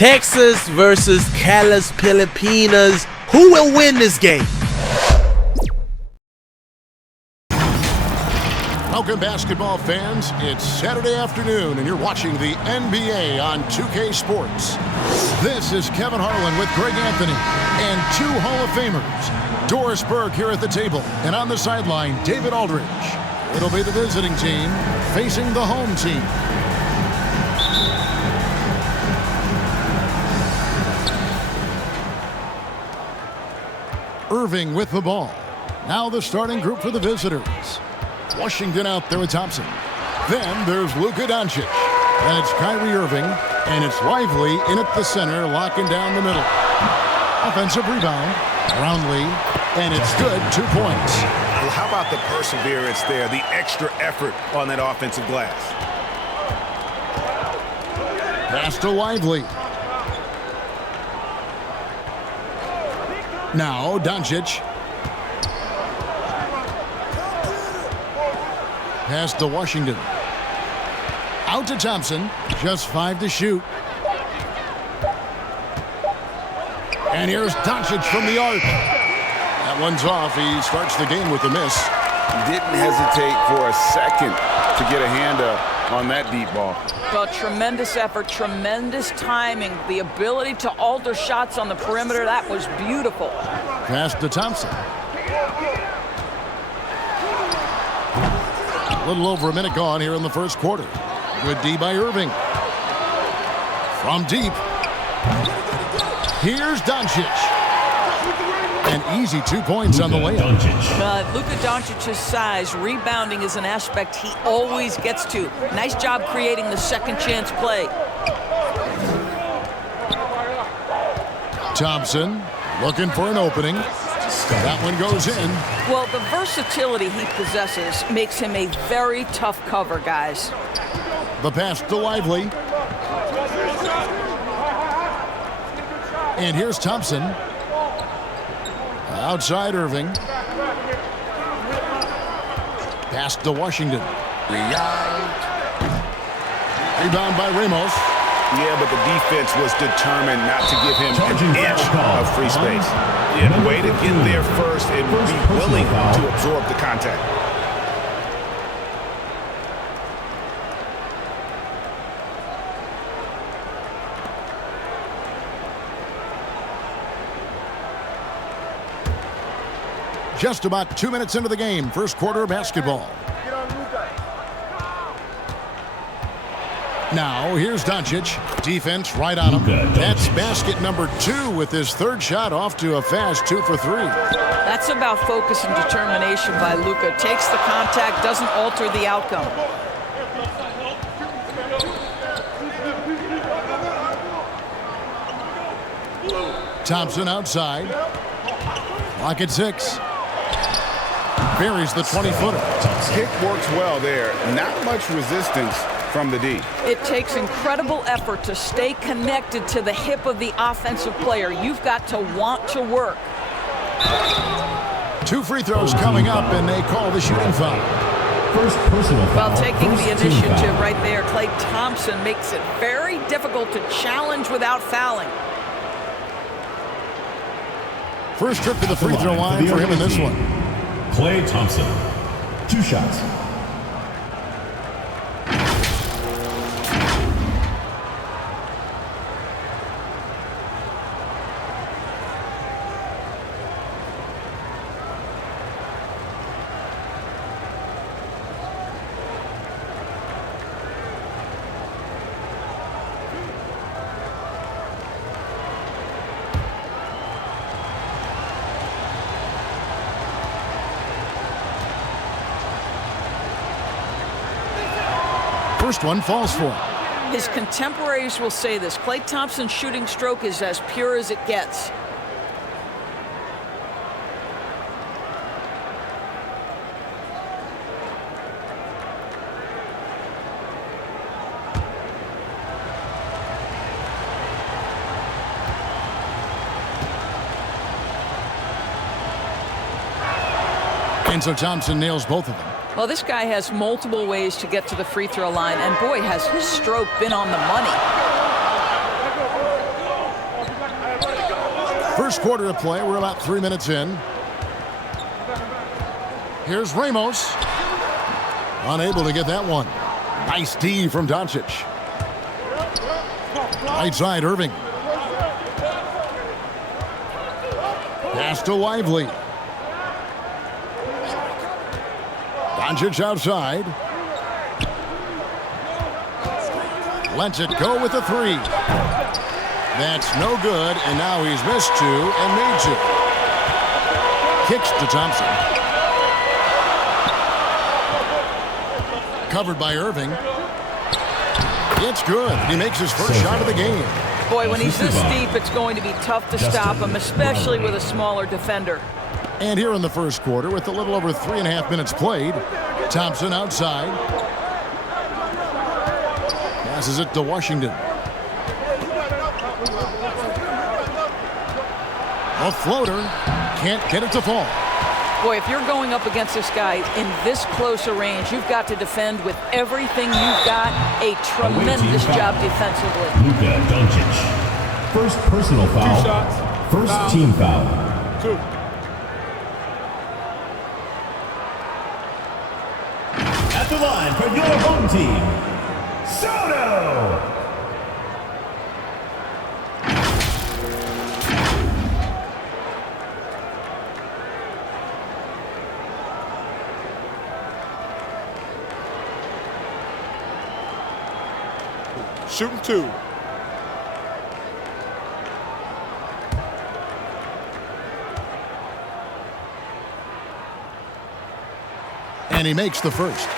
Texas versus GILAS Pilipinas. Who will win this game? Welcome, basketball fans. It's Saturday afternoon, and you're watching the NBA on 2K Sports. This is Kevin Harlan with Greg Anthony and two Hall of Famers. Doris Burke here at the table, and on the sideline, David Aldridge. It'll be the visiting team facing the home team. Irving with the ball. Now the starting group for the visitors. Washington out there with Thompson. Then there's Luka Doncic. And it's Kyrie Irving. And it's Lively in at the center, locking down the middle. Offensive rebound. Brownlee. And it's good. 2 points. Well, how about the perseverance there, the extra effort on that offensive glass? Pass to Lively. Now Doncic. Pass to Washington. Out to Thompson. Just 5 to shoot. And here's Doncic from the arc. That one's off. He starts the game with a miss. Didn't hesitate for a second to get a hand up on that deep ball. Well, tremendous effort, tremendous timing. The ability to alter shots on the perimeter, that was beautiful. Pass to Thompson. A little over a minute gone here in the first quarter. Good D by Irving. From deep. Here's Doncic. An easy 2 points on the layup. Luka Doncic's size, rebounding is an aspect he always gets to. Nice job creating the second chance play. Thompson looking for an opening. That one goes in. Well, the versatility he possesses makes him a very tough cover, guys. The pass to Lively. And here's Thompson. Outside Irving. Pass to Washington. Rebound by Ramos. Yeah, but the defense was determined not to give him an inch of free space. Yeah, way to get there first and be willing to absorb the contact. Just about 2 minutes into the game, first quarter of basketball. Now, here's Doncic. Defense right on him. That's basket number 2 with his third shot off to a fast 2 for 3. That's about focus and determination by Luka. Takes the contact, doesn't alter the outcome. Thompson outside. Clock at 6. Buries the 20-footer. Kick works well there. Not much resistance from the D. It takes incredible effort to stay connected to the hip of the offensive player. You've got to want to work. 2 free throws coming up, and they call the shooting foul. First personal foul. Well, taking the initiative right there, Klay Thompson makes it very difficult to challenge without fouling. First trip to the free throw line for him in this one. Klay Thompson. 2 shots. First one falls for him. His contemporaries will say this. Klay Thompson's shooting stroke is as pure as it gets. And so Thompson nails both of them. Well, this guy has multiple ways to get to the free throw line, and boy, has his stroke been on the money. First quarter of play. We're about 3 minutes in. Here's Ramos. Unable to get that one. Nice D from Doncic. Right side, Irving. Pass to Lively. Doncic outside. Lets it go with a three. That's no good, and now he's missed two and made two. Kicks to Thompson. Covered by Irving. It's good. He makes his first shot of the game. Boy, when he's this deep, it's going to be tough to stop him, especially with a smaller defender. And here in the first quarter, with a little over 3.5 minutes played, Thompson outside. Passes it to Washington. A floater. Can't get it to fall. Boy, if you're going up against this guy in this close a range, you've got to defend with everything you've got. A tremendous job defensively. Luka Doncic. First personal foul. First team foul. 2. At the line for your home team, Sotto. Shooting 2. And he makes the first.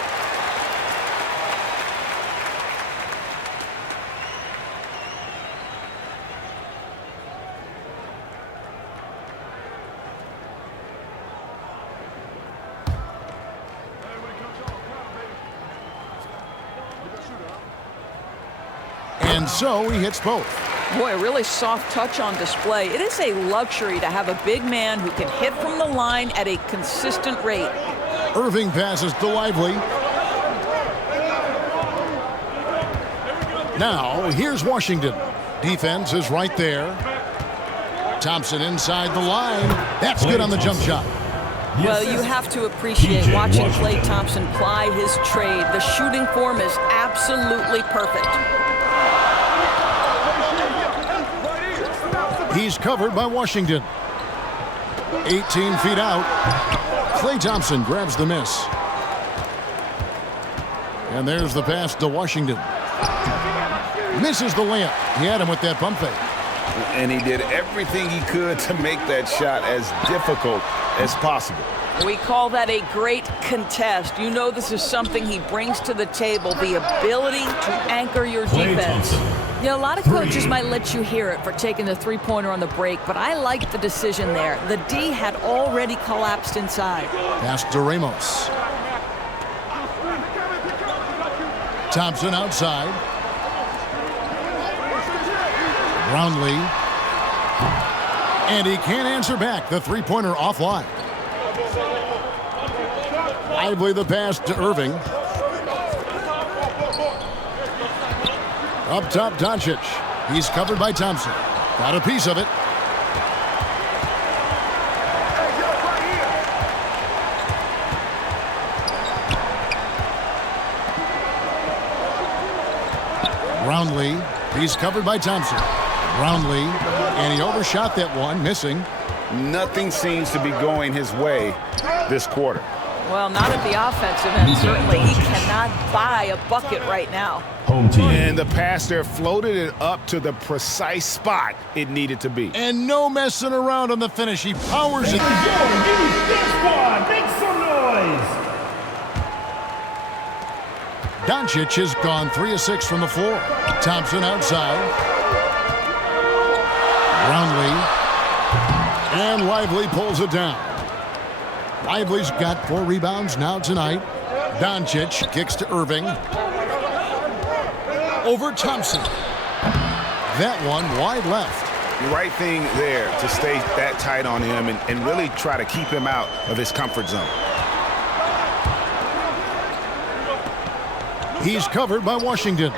And so he hits both. Boy, a really soft touch on display. It is a luxury to have a big man who can hit from the line at a consistent rate. Irving passes to Lively. Now, here's Washington. Defense is right there. Thompson inside the line. That's good on the jump shot. Well, you have to appreciate watching Klay Thompson ply his trade. The shooting form is absolutely perfect. He's covered by Washington. 18 feet out. Klay Thompson grabs the miss. And there's the pass to Washington. Misses the layup. He had him with that pump fake. And he did everything he could to make that shot as difficult as possible. We call that a great contest. You know this is something he brings to the table, the ability to anchor your defense. You know, a lot of coaches might let you hear it for taking the three-pointer on the break, but I like the decision there. The D had already collapsed inside. Pass to Ramos. Thompson outside. Brownlee. And he can't answer back. The three-pointer offline. Lively the pass to Irving. Up top, Doncic. He's covered by Thompson. Got a piece of it. Brownlee. He's covered by Thompson. Brownlee. And he overshot that one, missing. Nothing seems to be going his way this quarter. Well, not at the offensive end, certainly. He cannot buy a bucket right now. Home team. And the pass there floated it up to the precise spot it needed to be. And no messing around on the finish. He powers it. Use this one. Make some noise. Doncic has gone 3 of 6 from the floor. Thompson outside. Brownlee. And Lively pulls it down. Lively's got 4 rebounds now tonight. Doncic kicks to Irving. Over Thompson. That one wide left. The right thing there to stay that tight on him and really try to keep him out of his comfort zone. He's covered by Washington.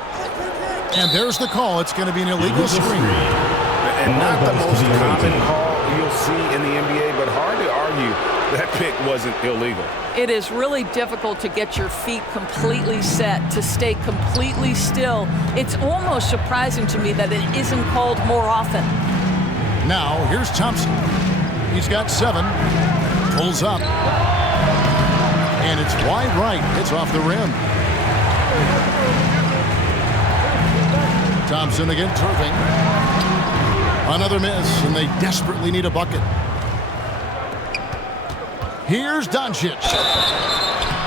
And there's the call. It's going to be an illegal screen. And not the most common call you'll see in the NBA, but hard to argue that pick wasn't illegal. It is really difficult to get your feet completely set, to stay completely still. It's almost surprising to me that it isn't called more often. Now, here's Thompson. He's got 7. Pulls up. And it's wide right. It's off the rim. Thompson against Irving. Another miss, and they desperately need a bucket. Here's Doncic.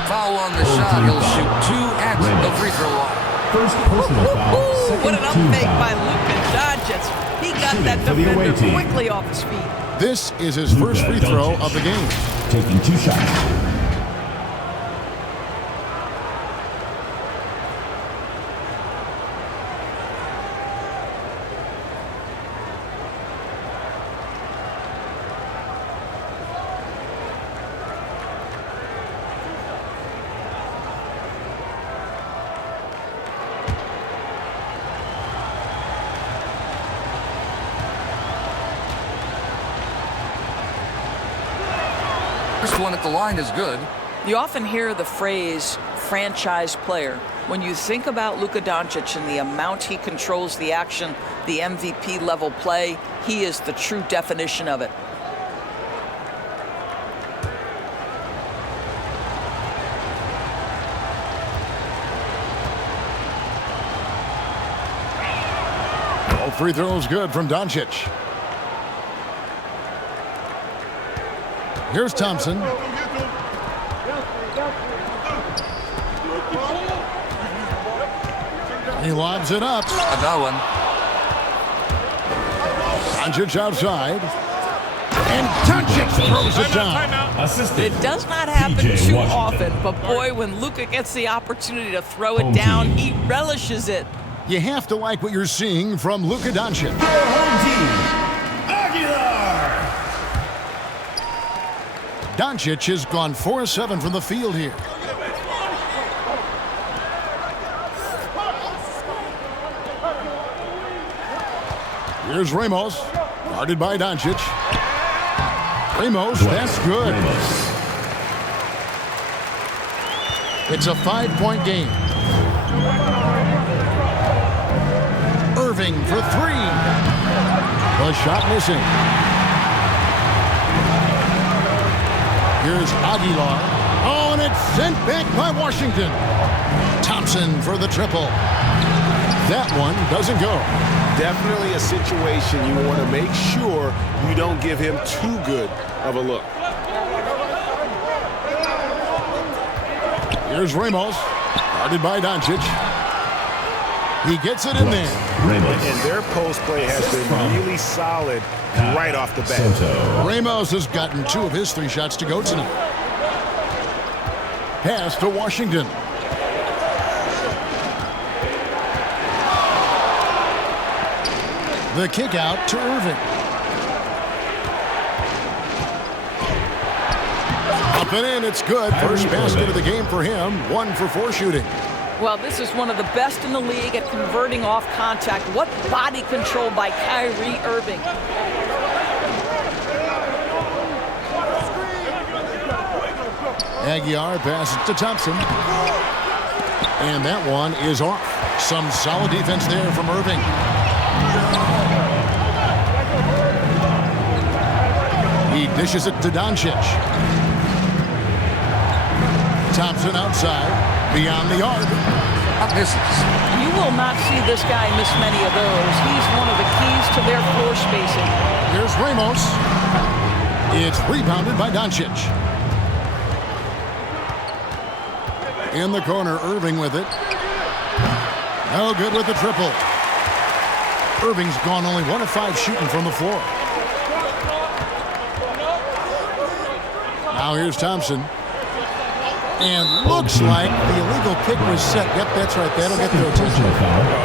Foul on the shot. He'll shoot 2 at the free throw line. First personal foul. What an up fake by Luka Doncic. He got that defender quickly off his feet. This is his first free throw of the game. Taking 2 shots. First one at the line is good. You often hear the phrase franchise player. When you think about Luka Doncic and the amount he controls the action, the MVP level play, he is the true definition of it. All free throws good from Doncic. Here's Thompson. He lobs it up. I got one. Doncic outside. And Doncic throws it down. It does not happen too often, but boy, when Luka gets the opportunity to throw it down, he relishes it. You have to like what you're seeing from Luka Doncic. Home team. Doncic has gone 4-7 from the field here. Here's Ramos, guarded by Doncic. Ramos, that's good. It's a 5-point game. Irving for 3. The shot missing. Here's Aguilar. Oh, and it's sent back by Washington. Thompson for the triple. That one doesn't go. Definitely a situation you want to make sure you don't give him too good of a look. Here's Ramos, guarded by Doncic. He gets it in there. And their post play has been really solid right off the bat. Ramos has gotten 2 of his 3 shots to go tonight. Pass to Washington. The kick out to Irving. Up and in, it's good. First basket of the game for him. 1 for 4 shooting. Well, this is one of the best in the league at converting off contact. What body control by Kyrie Irving. Aguilar passes to Thompson. And that one is off. Some solid defense there from Irving. He dishes it to Doncic. Thompson outside. Beyond the arc. Misses. You will not see this guy miss many of those. He's one of the keys to their floor spacing. Here's Ramos. It's rebounded by Doncic. In the corner, Irving with it. No good with the triple. Irving's gone only 1 of 5 shooting from the floor. Now here's Thompson. And looks like the illegal pick was set. Yep, that's right. That'll get their attention.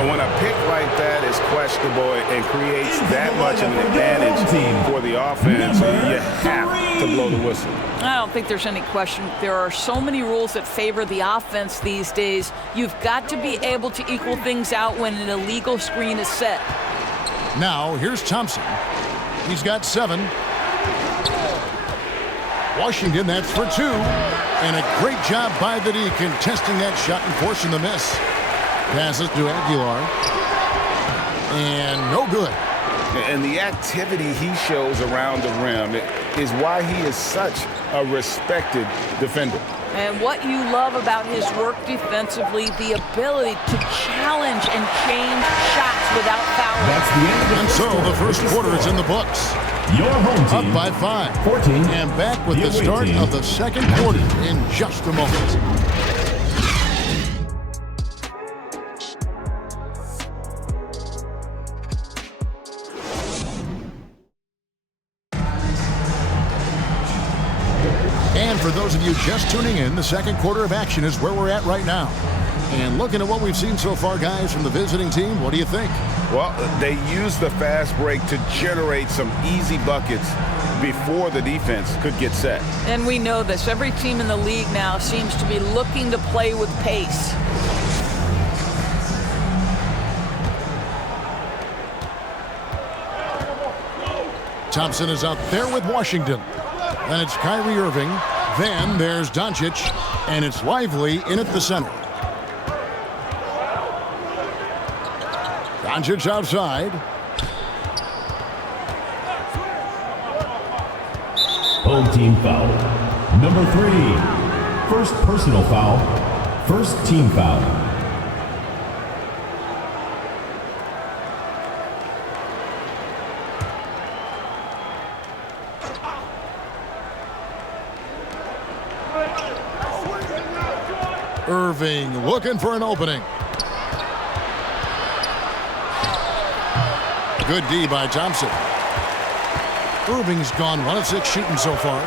When a pick like that is questionable and creates that much of an advantage for the offense, you have to blow the whistle. I don't think there's any question. There are so many rules that favor the offense these days. You've got to be able to equal things out when an illegal screen is set. Now, here's Thompson. He's got 7. Washington, that's for 2. And a great job by the D contesting that shot and forcing the miss. Passes to Aguilar. And no good. And the activity he shows around the rim is why he is such a respected defender. And what you love about his work defensively, the ability to challenge and change shots without fouling. That's the end of the And so the first quarter is in the books. Your home team. Up by 5. 14. And back with the away start team. of the second quarter in just a moment. And for those of you just tuning in, the second quarter of action is where we're at right now. And looking at what we've seen so far, guys, from the visiting team, what do you think? Well, they used the fast break to generate some easy buckets before the defense could get set. And we know this. Every team in the league now seems to be looking to play with pace. Thompson is out there with Washington. And it's Kyrie Irving. Then there's Doncic. And it's Lively in at the center. Doncic outside. Home team foul. Number 3. First personal foul. First team foul. Irving looking for an opening. Good D by Thompson. Irving's gone 1 of 6 shooting so far.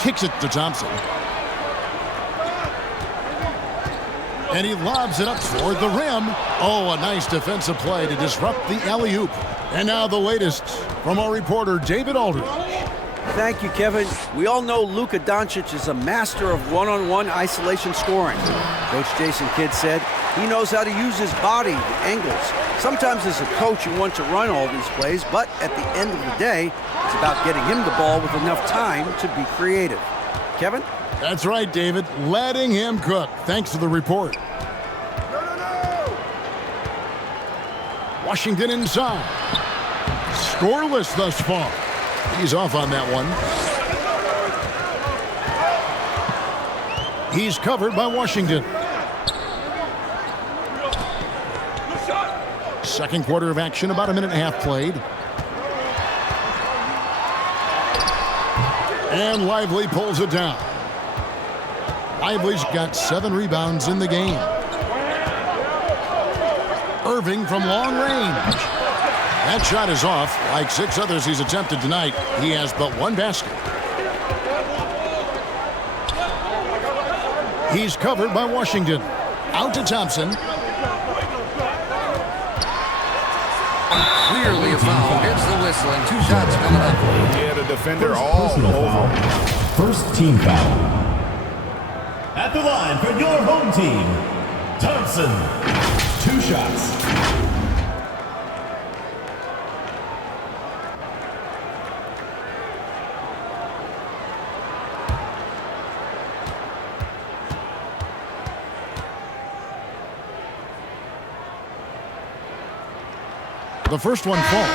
Kicks it to Thompson. And he lobs it up toward the rim. Oh, a nice defensive play to disrupt the alley-oop. And now the latest from our reporter, David Aldridge. Thank you, Kevin. We all know Luka Doncic is a master of one-on-one isolation scoring. Coach Jason Kidd said he knows how to use his body, the angles. Sometimes as a coach you want to run all these plays, but at the end of the day, it's about getting him the ball with enough time to be creative. Kevin? That's right, David. Letting him cook. Thanks for the report. Washington inside. Scoreless thus far. He's off on that one. He's covered by Washington. Second quarter of action, about 1.5 minutes played. And Lively pulls it down. Lively's got 7 rebounds in the game. Irving from long range. That shot is off. Like 6 others he's attempted tonight, he has but 1 basket. He's covered by Washington. Out to Thompson. Clearly a foul. Hits the whistle and 2 shots coming up. Yeah, the defender First all personal over. foul. First team foul. At the line for your home team, Thompson. 2 shots. The first one falls.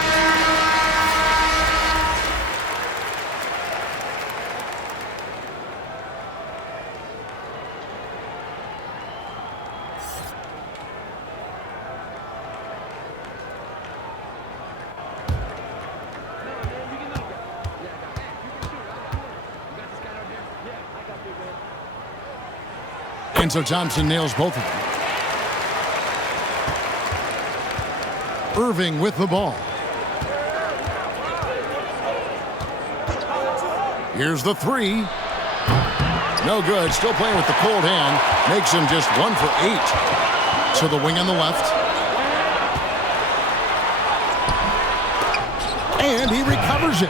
And so Thompson nails both of them. Irving with the ball. Here's the 3. No good. Still playing with the cold hand. Makes him just 1 for 8. To the wing on the left. And he recovers it.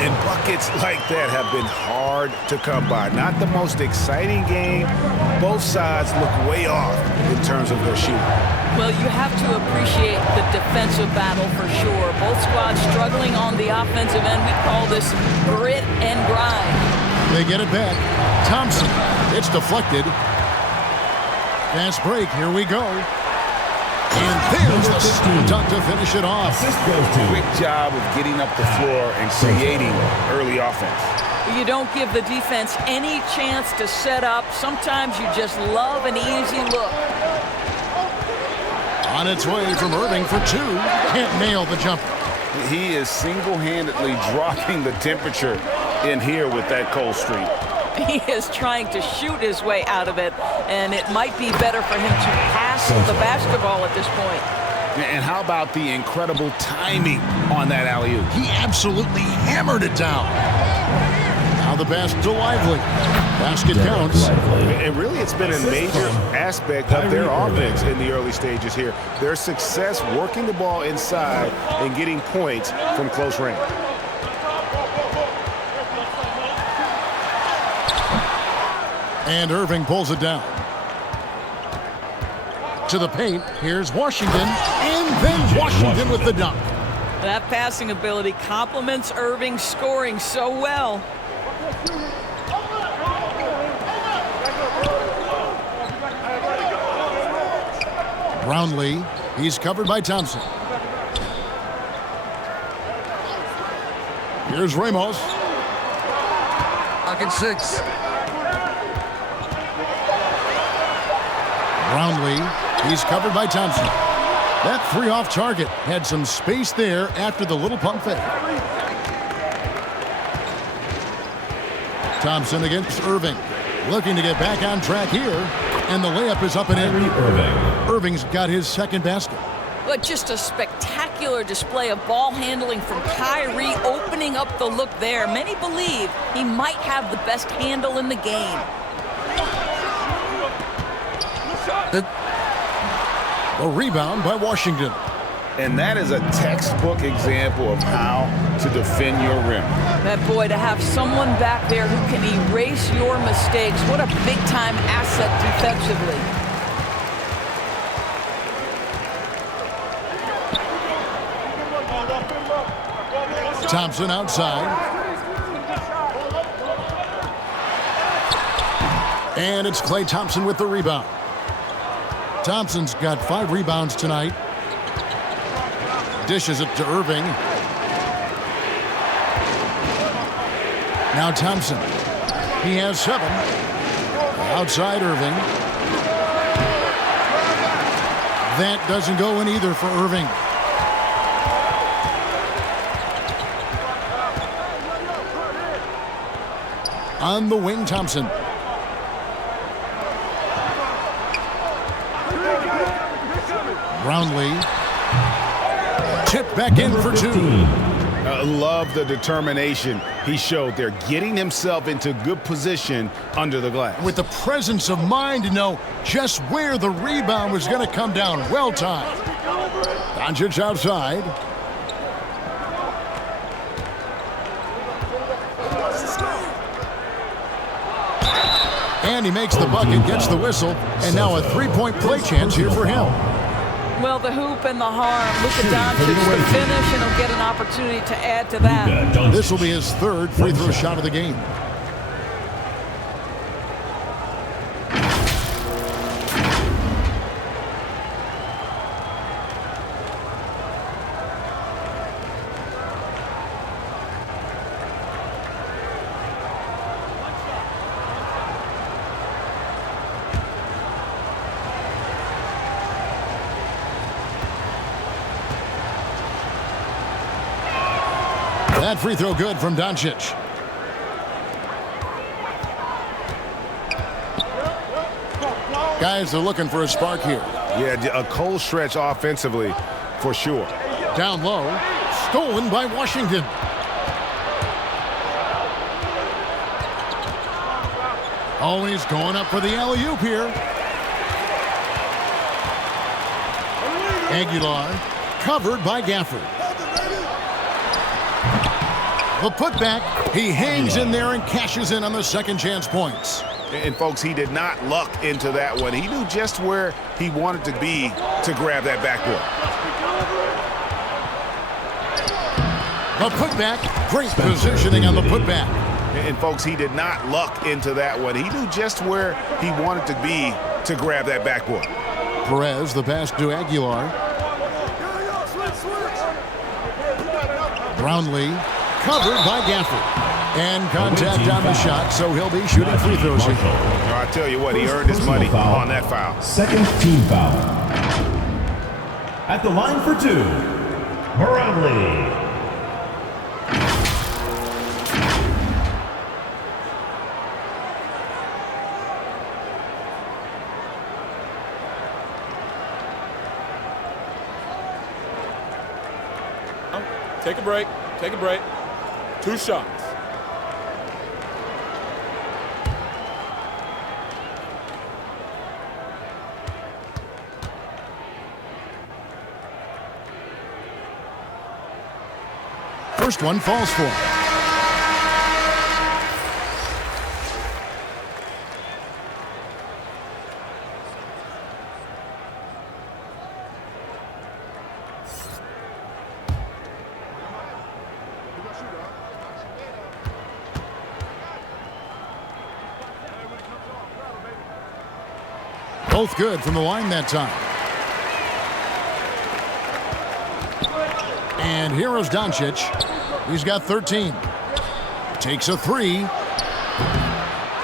And buckets like that have been hard to come by. Not the most exciting game. Both sides look way off in terms of their shooting. Well, you have to appreciate the defensive battle for sure. Both squads struggling on the offensive end. We call this grit and grind. They get it back. Thompson. It's deflected. Fast break. Here we go. And there's the dunk to finish it off. Quick job of getting up the floor and creating early offense. You don't give the defense any chance to set up. Sometimes you just love an easy look. On its way from Irving for two. Can't nail the jumper. He is single-handedly dropping the temperature in here with that cold streak. He is trying to shoot his way out of it, and it might be better for him to pass the basketball at this point. And how about the incredible timing on that alley-oop? He absolutely hammered it down. Now the pass to Lively. Basket counts. And really, it's been a major aspect of their offense in the early stages here. Their success working the ball inside and getting points from close range. And Irving pulls it down. To the paint. Here's Washington. And then Washington with the dunk. That passing ability complements Irving's scoring so well. Brownlee. He's covered by Thompson. Here's Ramos. Pocket 6. Brownlee. He's covered by Thompson. That three off target had some space there after the little pump fake. Thompson against Irving. Looking to get back on track here. And the layup is up and in. Irving's got his second basket. But just a spectacular display of ball handling from Kyrie, opening up the look there. Many believe he might have the best handle in the game. A rebound by Washington. And that is a textbook example of how to defend your rim. That boy, to have someone back there who can erase your mistakes, what a big-time asset defensively. Thompson outside. And it's Klay Thompson with the rebound. Thompson's got 5 rebounds tonight. Dishes it to Irving. Now Thompson. He has 7. Outside Irving. That doesn't go in either for Irving. On the wing, Thompson. Brownlee. Tip back in for 2. Love the determination he showed there, getting himself into good position under the glass. With the presence of mind to know just where the rebound was going to come down. Well timed. Doncic outside. And he makes the bucket, gets the whistle, and now a 3-point play chance here for him. Well, the hoop and the harm. Luka Doncic the finish, and he'll get an opportunity to add to that. This will be his 3rd free throw shot of the game. That free throw good from Doncic. Guys are looking for a spark here. Yeah, a cold stretch offensively for sure. Down low. Stolen by Washington. Always going up for the alley-oop here. Aguilar covered by Gafford. The putback, he hangs in there and cashes in on the second chance points. And folks, he did not luck into that one. He knew just where he wanted to be to grab that backboard. The putback, great positioning on the putback. And folks, he did not luck into that one. He knew just where he wanted to be to grab that backboard. Perez, the pass to Aguilar. Brownlee, covered by Gafford. And contact on the shot, so he'll be shooting free throws here. I tell you what, he earned his money on that foul. Second team foul. At the line for two, Brownlee. Take a break. Take a break. 2 shots. First one falls for him. Both good from the line that time. And here is Doncic. He's got 13. Takes a 3.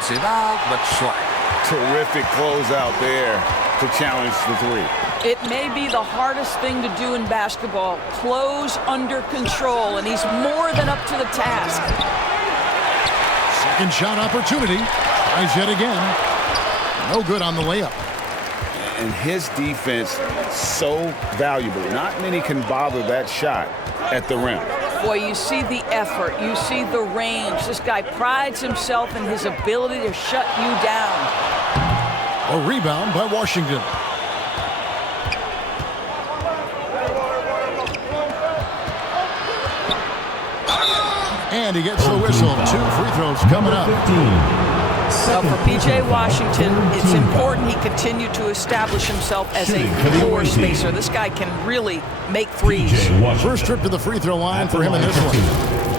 Sit out, but short. Terrific closeout there to challenge the 3. It may be the hardest thing to do in basketball. Close under control, and he's more than up to the task. Second shot opportunity. Tries yet again. No good on the layup. And his defense so valuable. Not many can bother that shot at the rim. Boy, you see the effort. You see the range. This guy prides himself in his ability to shut you down. A rebound by Washington. And he gets the whistle. 2 free throws coming up. Well, for P.J. Washington, it's important he continue to establish himself as a floor spacer. This guy can really make threes. First trip to the free throw line for him in this one.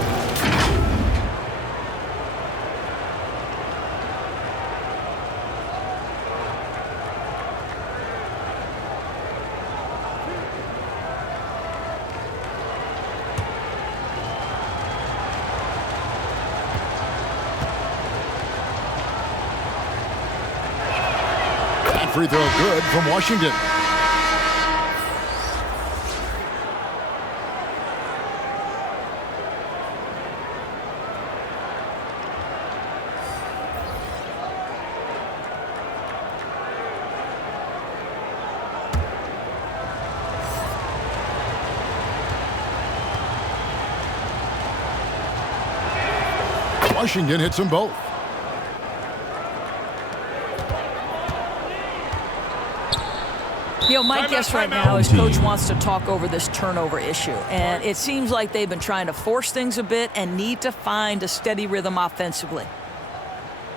Free throw good from Washington. Washington hits them both. You know, my guess right now is Coach wants to talk over this turnover issue. And it seems like they've been trying to force things a bit and need to find a steady rhythm offensively.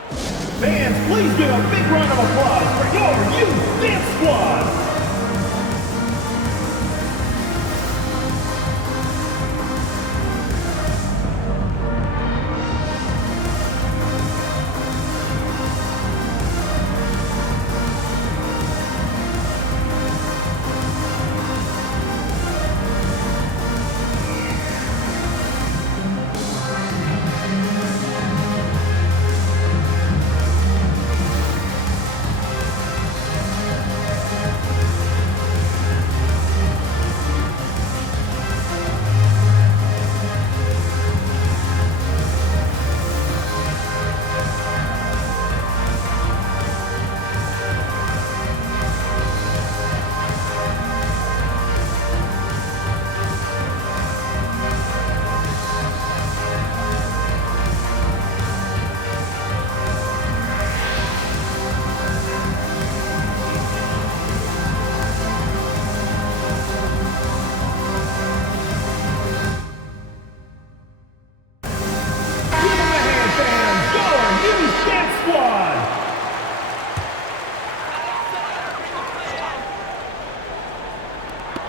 Fans, please give a big round of applause for your youth dance squad.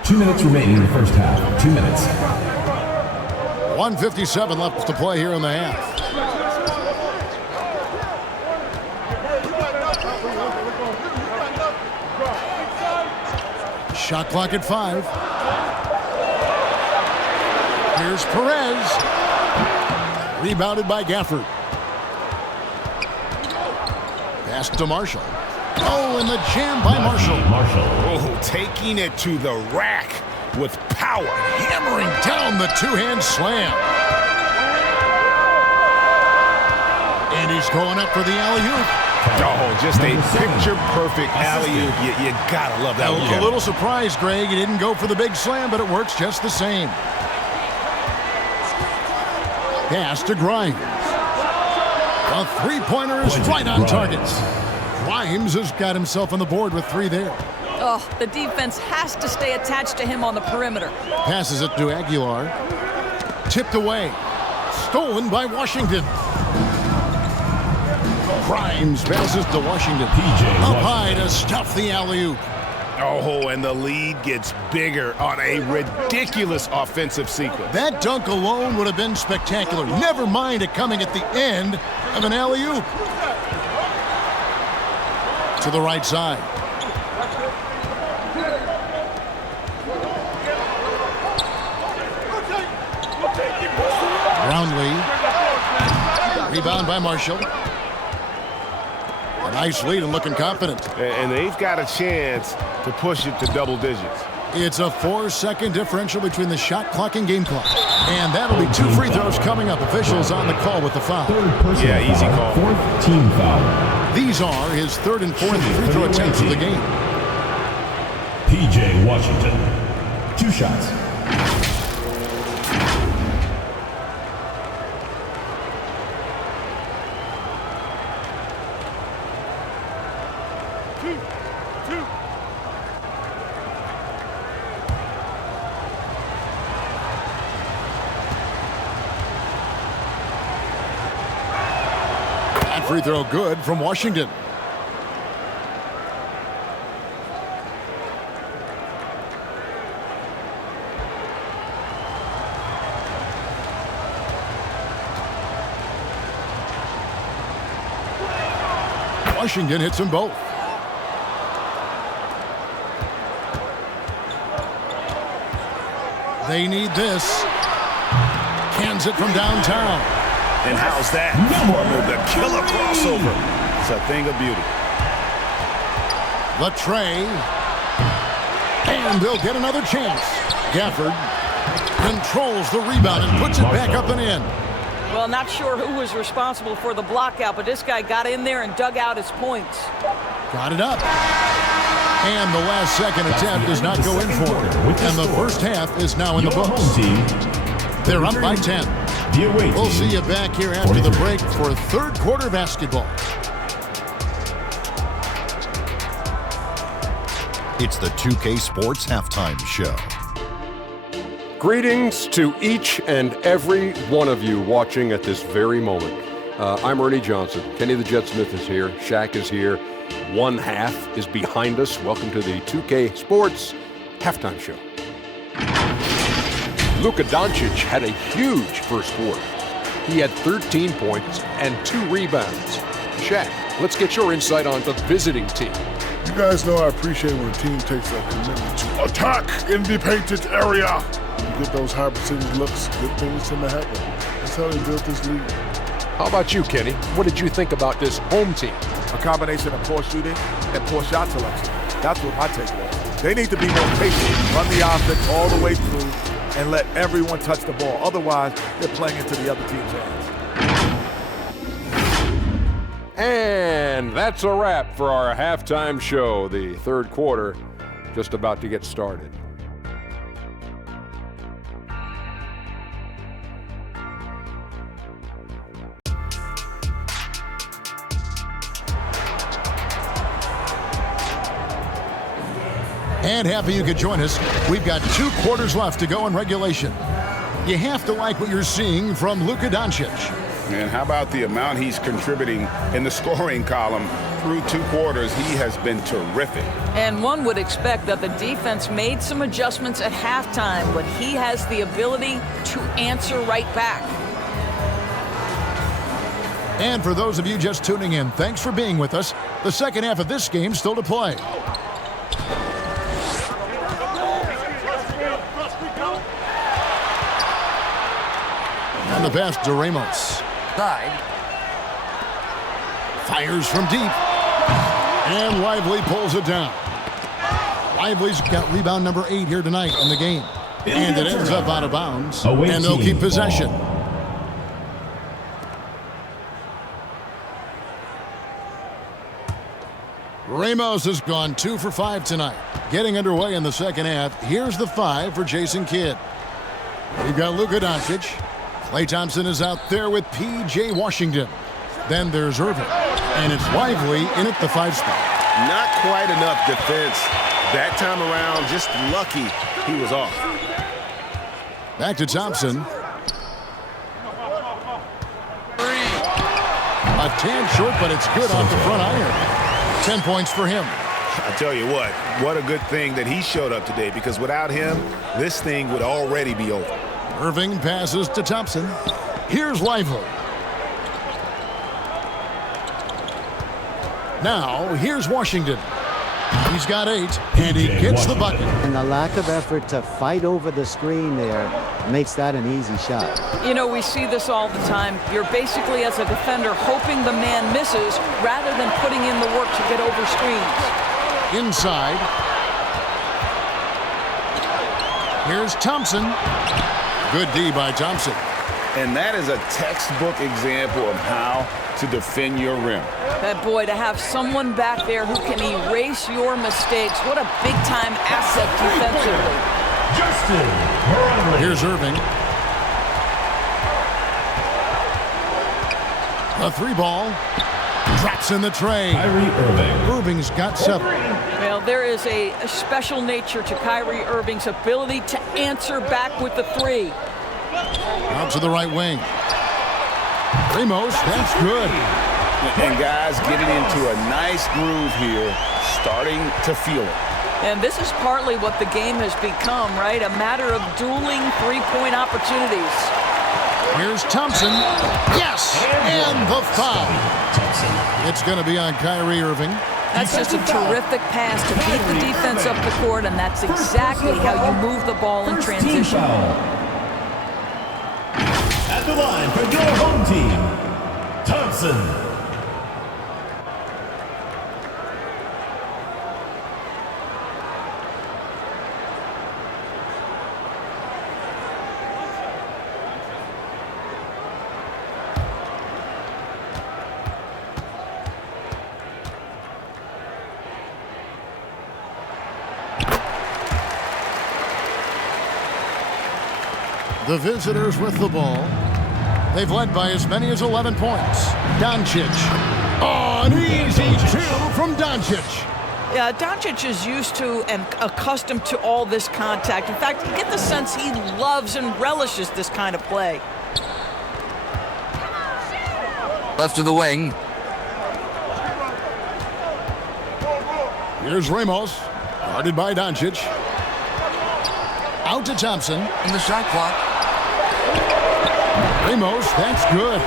2 minutes remaining in the first half. 2 minutes. 1:57 left to play here in the half. Shot clock at 5. Here's Perez. Rebounded by Gafford. Pass to Marshall. Oh, and the jam by Marshall. Oh, taking it to the rack with power. Hammering down the two-hand slam. And he's going up for the alley-oop. Oh, just a picture-perfect alley-oop. You gotta love that one. A little surprised, Greg. He didn't go for the big slam, but it works just the same. Pass to Grimes. A three-pointer is right on target. Grimes has got himself on the board with 3 there. Oh, the defense has to stay attached to him on the perimeter. Passes it to Aguilar. Tipped away. Stolen by Washington. Grimes passes to Washington. Up high to stuff the alley-oop. Oh, and the lead gets bigger on a ridiculous offensive sequence. That dunk alone would have been spectacular. Never mind it coming at the end of an alley-oop. To the right side. Brownlee. Rebound by Marshall. A nice lead and looking confident. And they've got a chance to push it to double digits. It's a 4-second differential between the shot clock and game clock. And that'll be 2 free throws coming up. Officials on the call with the foul. Yeah, easy call. 4th team foul. These are his 3rd and 4th free throw attempts of the game. PJ Washington. 2 shots. Free throw good from Washington. Washington hits them both. They need this. Cans it from downtown. And how's that? The killer crossover. It's a thing of beauty. The tray. And they'll get another chance. Gafford controls the rebound and puts it back up and in. Well, not sure who was responsible for the block out, but this guy got in there and dug out his points. Got it up. And the last second attempt does not go in for it. And the first half is now in the books. They're up by 10. We'll see you back here after the break for 3rd quarter basketball. It's the 2K Sports Halftime Show. Greetings to each and every one of you watching at this very moment. I'm Ernie Johnson. Kenny the Jet Smith is here. Shaq is here. 1 half is behind us. Welcome to the 2K Sports Halftime Show. Luka Doncic had a huge first quarter. He had 13 points and 2 rebounds. Shaq, let's get your insight on the visiting team. You guys know I appreciate when a team takes a commitment to attack in the painted area. You get those high percentage looks, good things tend to happen. That's how they built this league. How about you, Kenny? What did you think about this home team? A combination of poor shooting and poor shot selection. That's what my take was. They need to be more patient, run the offense all the way through, and let everyone touch the ball. Otherwise, they're playing into the other team's hands. And that's a wrap for our halftime show. The 3rd quarter just about to get started. And happy you could join us. We've got 2 quarters left to go in regulation. You have to like what you're seeing from Luka Doncic. And how about the amount he's contributing in the scoring column through 2 quarters, he has been terrific. And one would expect that the defense made some adjustments at halftime, but he has the ability to answer right back. And for those of you just tuning in, thanks for being with us. The second half of this game still to play. And the pass to Ramos. Side. Fires from deep. And Lively pulls it down. Lively's got rebound number 8 here tonight in the game. And it ends up out of bounds. And they'll keep possession. Ramos has gone 2 for 5 tonight. Getting underway in the second half. Here's the 5 for Jason Kidd. We've got Luka Doncic. Klay Thompson is out there with P.J. Washington. Then there's Irving. And it's Lively in at the 5 spot. Not quite enough defense that time around. Just lucky he was off. Back to Thompson. A tan short, but it's good off the front iron. 10 points for him. I tell you what a good thing that he showed up today, because without him, this thing would already be over. Irving passes to Thompson. Here's Lively. Now, here's Washington. He's got 8, and he gets the bucket. And the lack of effort to fight over the screen there makes that an easy shot. You know, we see this all the time. You're basically, as a defender, hoping the man misses rather than putting in the work to get over screens. Inside. Here's Thompson. Good D by Thompson. And that is a textbook example of how to defend your rim. That boy, to have someone back there who can erase your mistakes, what a big-time asset defensively. Here's Irving. A 3 ball. Drops in the tray. Irving's got 7. Well, there is a special nature to Kyrie Irving's ability to answer back with the 3. Out to the right wing. Ramos, that's good. And guys getting into a nice groove here, starting to feel it. And this is partly what the game has become, right? A matter of dueling 3-point opportunities. Here's Thompson. Yes! And the foul. It's going to be on Kyrie Irving. That's just a terrific pass to beat the defense up the court, and that's exactly how you move the ball in transition. At the line for your home team, Thompson. The visitors with the ball. They've led by as many as 11 points. Doncic. Oh, an easy 2 from Doncic. Yeah, Doncic is used to and accustomed to all this contact. In fact, you get the sense he loves and relishes this kind of play. Left of the wing. Here's Ramos, guarded by Doncic. Out to Thompson. In the shot clock. Ramos, that's good.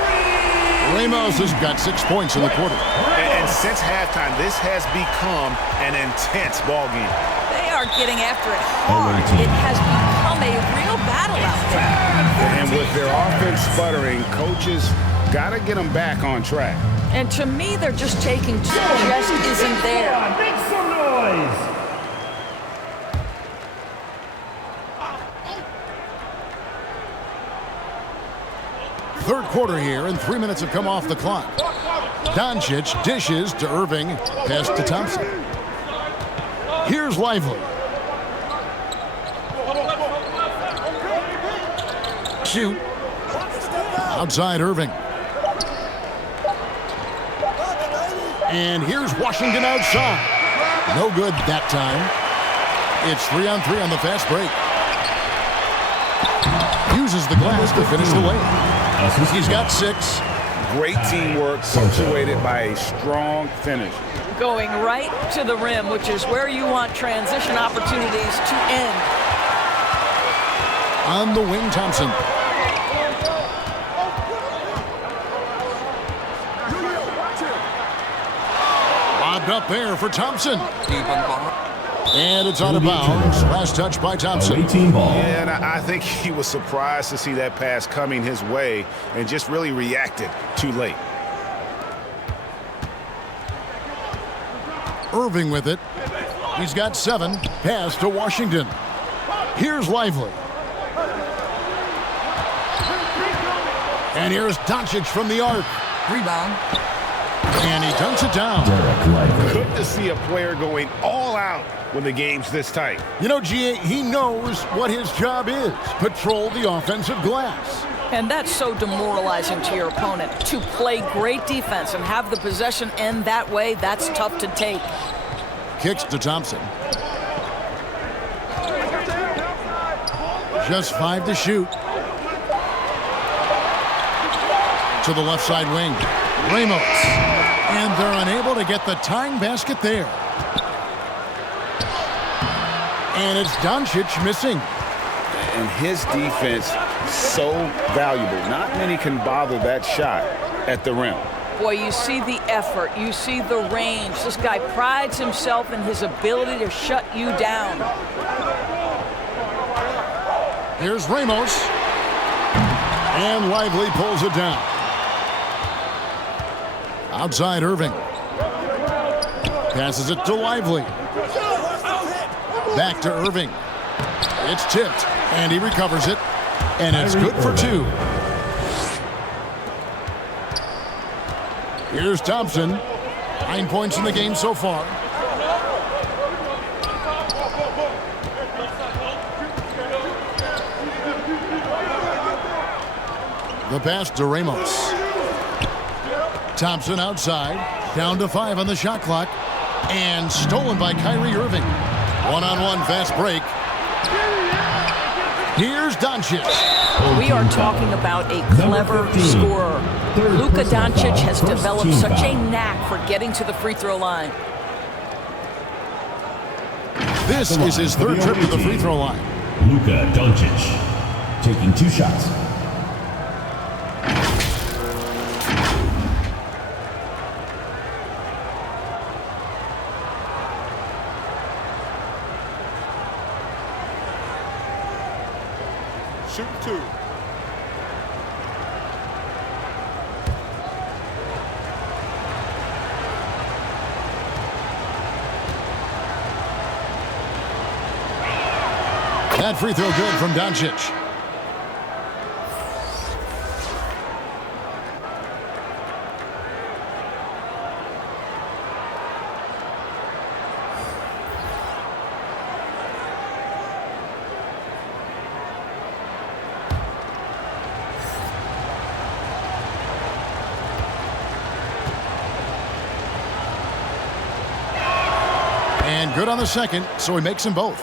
Ramos has got 6 points in the quarter. And since halftime, this has become an intense ball game. They are getting after it hard. It has become a real battle out there. And with their offense sputtering, coaches got to get them back on track. And to me, they're just taking just isn't there. Make some noise. Third quarter here, and 3 minutes have come off the clock. Doncic dishes to Irving, pass to Thompson. Here's Lively. Shoot. Outside Irving. And here's Washington outside. No good that time. It's 3-on-3 on the fast break. Uses the glass to finish the layup. He's got 6. Great teamwork punctuated by a strong finish. Going right to the rim, which is where you want transition opportunities to end. On the wing, Thompson. Lobbed up there for Thompson. And it's out of bounds. Last touch by Thompson. Yeah, and I think he was surprised to see that pass coming his way and just really reacted too late. Irving with it. He's got 7. Pass to Washington. Here's Lively. And here's Doncic from the arc. Rebound. And he dunks it down. Good to see a player going all out when the game's this tight. You know, GA, he knows what his job is. Patrol the offensive glass. And that's so demoralizing to your opponent. To play great defense and have the possession end that way, that's tough to take. Kicks to Thompson. Just 5 to shoot. To the left side wing. Ramos. And they're unable to get the tying basket there. And it's Doncic missing. And his defense so valuable. Not many can bother that shot at the rim. Boy, you see the effort. You see the range. This guy prides himself in his ability to shut you down. Here's Ramos. And Lively pulls it down. Outside Irving. Passes it to Lively. Back to Irving. It's tipped, and he recovers it. And it's good for 2. Here's Thompson. 9 points in the game so far. The pass to Ramos. Thompson outside. Down to 5 on the shot clock. And stolen by Kyrie Irving. One-on-one fast break. Here's Doncic. We are talking about a clever scorer. Luka Doncic has developed such a knack for getting to the free throw line. This is his 3rd trip to the free throw line. Luka Doncic taking 2 shots. Shoot 2. That free throw good from Doncic. And good on the second, so he makes them both.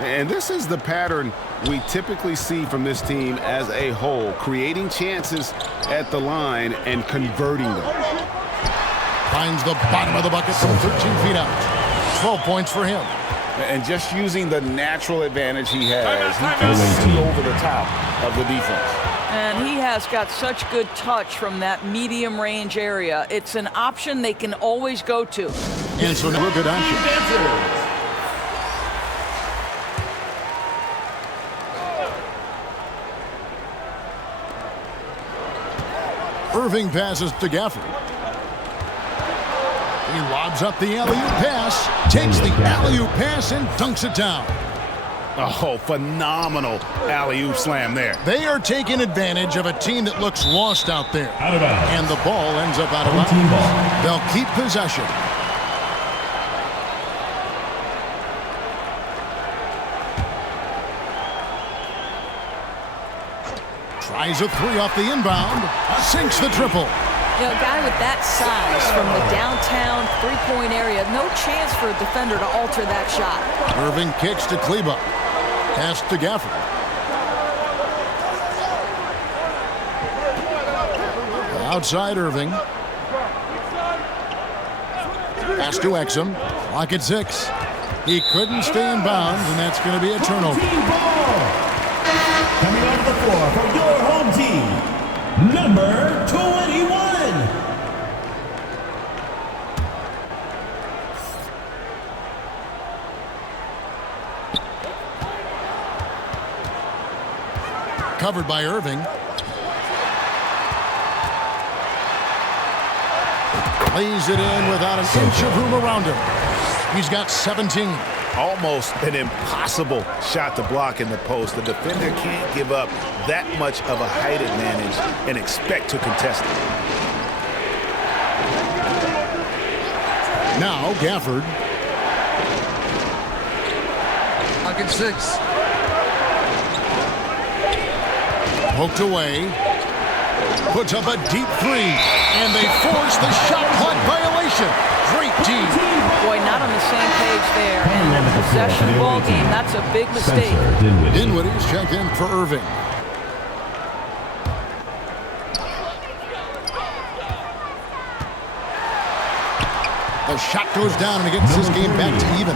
And this is the pattern we typically see from this team as a whole, creating chances at the line and converting them. Finds the bottom of the bucket from 13 feet out. 12 points for him. And just using the natural advantage he has, he can see over the top of the defense. And he has got such good touch from that medium range area. It's an option they can always go to. And so now Luka Doncic. Irving passes to Gafford. He lobs up the alley-oop pass, takes the alley-oop pass and dunks it down. Oh, phenomenal alley-oop slam there. They are taking advantage of a team that looks lost out there. Out of bounds. And the ball ends up out of bounds. They'll keep possession. Tries a 3 off the inbound. Sinks the triple. You know, a guy with that size from the downtown three-point area, no chance for a defender to alter that shot. Irving kicks to Kleba. Pass to Gafford. Outside Irving. Pass to Exum. Clock at 6. He couldn't stay in bounds, and that's going to be a turnover. Team ball. Coming onto the floor for your home team, number 21. Covered by Irving. Lays it in without an inch of room around him. He's got 17. Almost an impossible shot to block in the post. The defender can't give up that much of a height advantage and expect to contest it. Now Gafford. Pocket 6. Poked away. Puts up a deep 3. And they force the shot clock violation. Great team. Boy, not on the same page there. And in a possession ball game, that's a big mistake. Dinwiddie's checked in for Irving. The shot goes down and it gets this game back to even.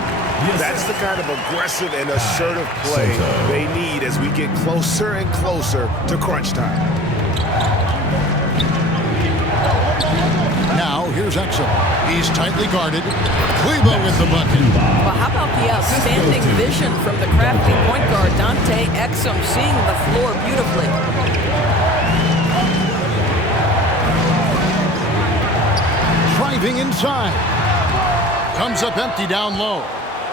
That's the kind of aggressive and assertive play they need as we get closer and closer to crunch time. Now, here's Exum. He's tightly guarded. Kleba with the bucket. Well, how about the outstanding vision from the crafty point guard, Dante Exum, seeing the floor beautifully. Driving inside. Comes up empty down low.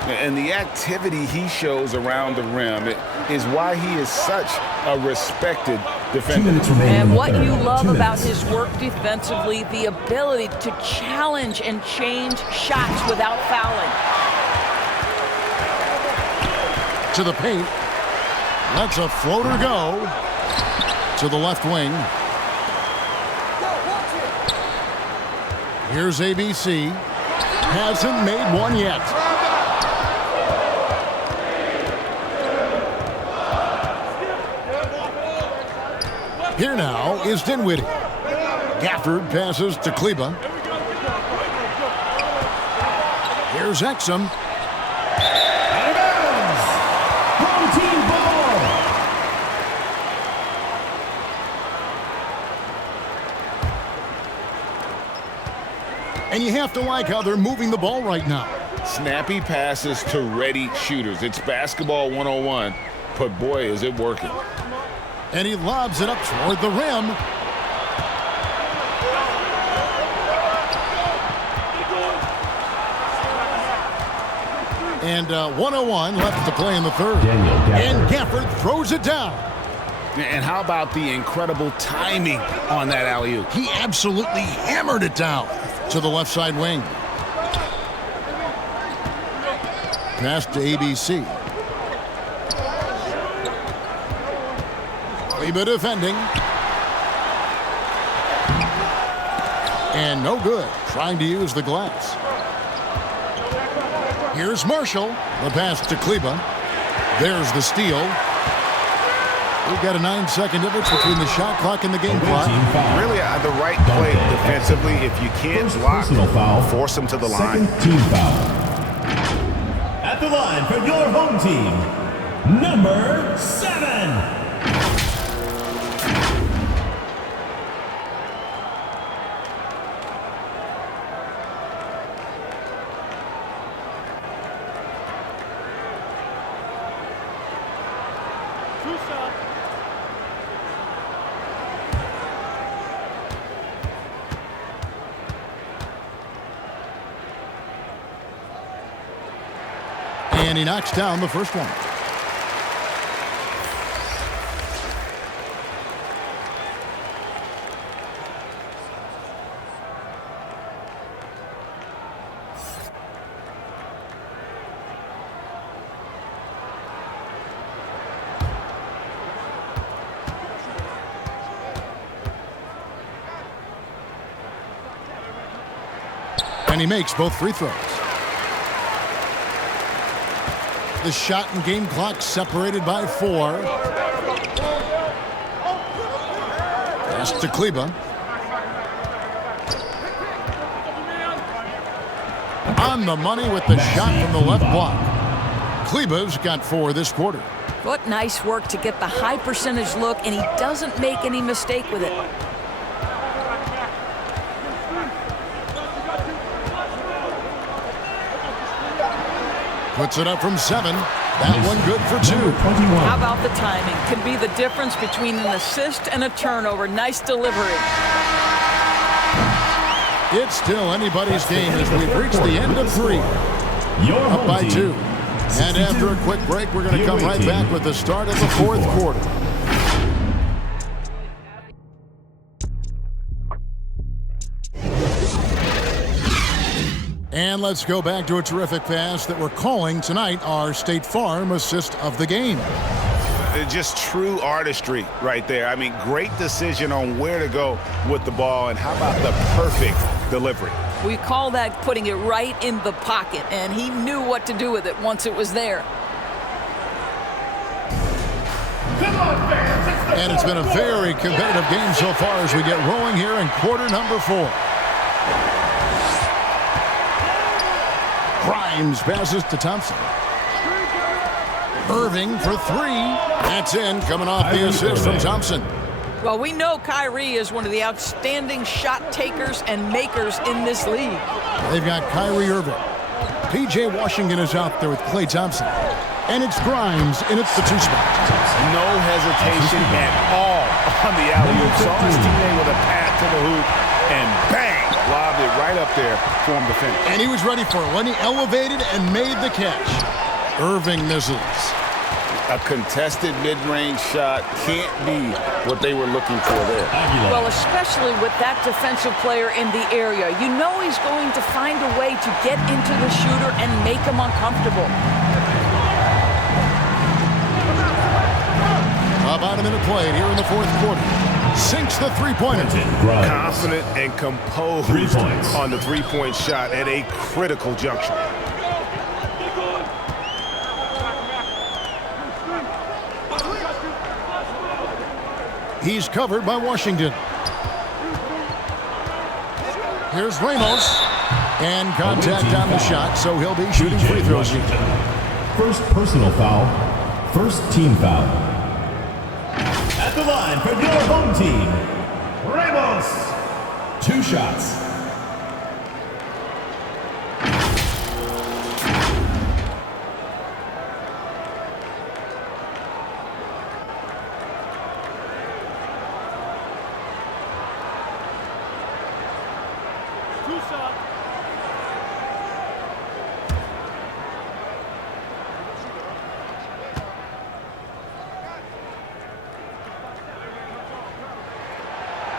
And the activity he shows around the rim is why he is such a respected defender. And what you love about his work defensively, the ability to challenge and change shots without fouling. To the paint. Lets a floater go to the left wing. Here's ABC. Hasn't made one yet. Here now is Dinwiddie. Gafford passes to Kleba. Here's Exum. Out of bounds. Home team ball. And you have to like how they're moving the ball right now. Snappy passes to ready shooters. It's basketball 101, but boy, is it working. And he lobs it up toward the rim. And 101 left to play in the third. And Gafford throws it down. And how about the incredible timing on that alley-oop? He absolutely hammered it down to the left side wing. Pass to ABC. Kleba defending. And no good. Trying to use the glass. Here's Marshall. The pass to Kleba. There's the steal. We've got a 9-second difference between the shot clock and the game clock. Really, the right play defensively. If you can't block, force them to the line. Second team foul. At the line for your home team, number 7. And he knocks down the first one. And he makes both free throws. The shot and game clock separated by 4. Pass to Kleba. On the money with the shot from the left block. Kleba's got 4 this quarter. What nice work to get the high percentage look, and he doesn't make any mistake with it. Puts it up from 7. That one good for 2. How about the timing? Can be the difference between an assist and a turnover. Nice delivery. It's still anybody's game as we've reached the end of 3. Up by 2. And after a quick break, we're going to come right back with the start of the 4th quarter. And let's go back to a terrific pass that we're calling tonight our State Farm assist of the game. Just true artistry right there. I mean, great decision on where to go with the ball, and how about the perfect delivery? We call that putting it right in the pocket, and he knew what to do with it once it was there. And it's been a very competitive game so far as we get rolling here in quarter number 4. Grimes passes to Thompson. Irving for 3. That's in, coming off the assist from Thompson. Well, we know Kyrie is one of the outstanding shot takers and makers in this league. They've got Kyrie Irving. P.J. Washington is out there with Klay Thompson. And it's Grimes in at the 2 spot. No hesitation at all on the alley-oop. Saw his teammate with a pass to the hoop, and bang, lobbed it right up there for him to finish. And he was ready for it when he elevated and made the catch. Irving misses. A contested mid-range shot can't be what they were looking for there. Well, especially with that defensive player in the area. You know he's going to find a way to get into the shooter and make him uncomfortable. About a minute played here in the 4th quarter. Sinks the 3-pointer. Confident and composed on the 3-point shot at a critical juncture. He's covered by Washington. Here's Ramos. And contact on the shot, so he'll be shooting free throws. First personal foul. First team foul. At the line for your home team, Ramos. 2 shots.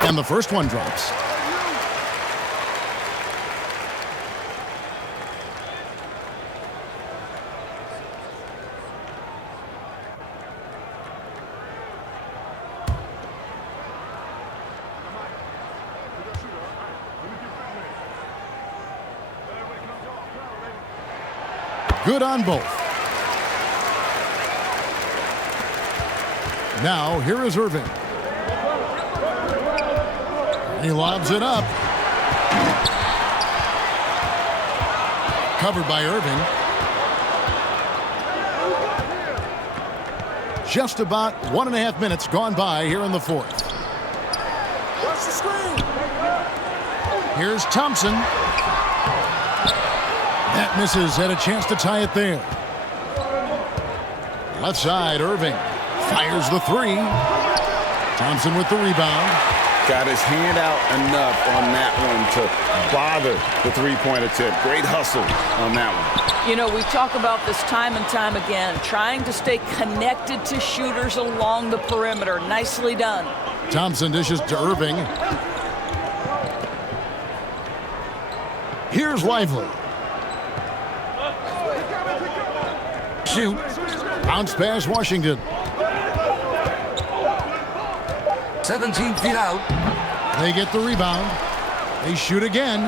And the first one drops. Good on both. Now, here is Irving. He lobs it up. Covered by Irving. Just about 1.5 minutes gone by here in the 4th. Watch the screen. Here's Thompson. That misses. Had a chance to tie it there. Left side, Irving fires the 3. Thompson with the rebound. Got his hand out enough on that one to bother the 3-point attempt. Great hustle on that one. You know, we talk about this time and time again, trying to stay connected to shooters along the perimeter. Nicely done. Thompson dishes to Irving. Here's Lively. Shoot. Bounce pass Washington. 17 feet out. They get the rebound. They shoot again.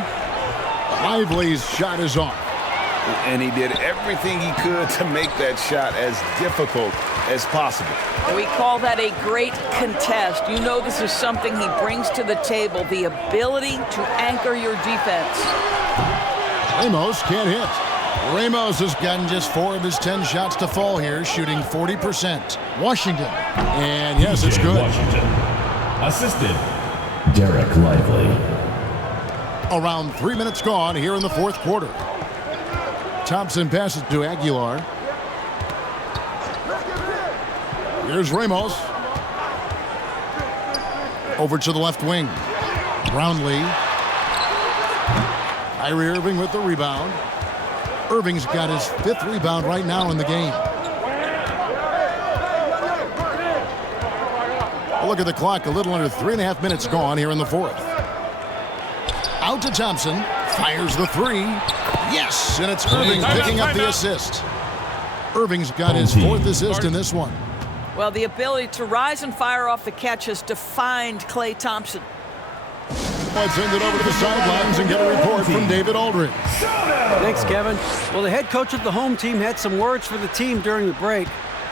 Lively's shot is off. And he did everything he could to make that shot as difficult as possible. We call that a great contest. You know this is something he brings to the table, the ability to anchor your defense. Ramos can't hit. Ramos has gotten just 4 of his 10 shots to fall here, shooting 40%. Washington. And yes, it's good. Washington. Assisted, Derek Lively. Around 3 minutes gone here in the fourth quarter. Thompson passes to Aguilar. Here's Ramos. Over to the left wing. Brownlee. Kyrie Irving with the rebound. Irving's got his 5th rebound right now in the game. Look at the clock, a little under 3.5 minutes gone here in the fourth. Out to Thompson, fires the 3. Yes, and it's Irving picking up the assist. Irving's got his 4th assist in this one. Well, the ability to rise and fire off the catch has defined Klay Thompson. Let's send it over to the sidelines and get a report from David Aldridge. Thanks, Kevin. Well, the head coach of the home team had some words for the team during the break.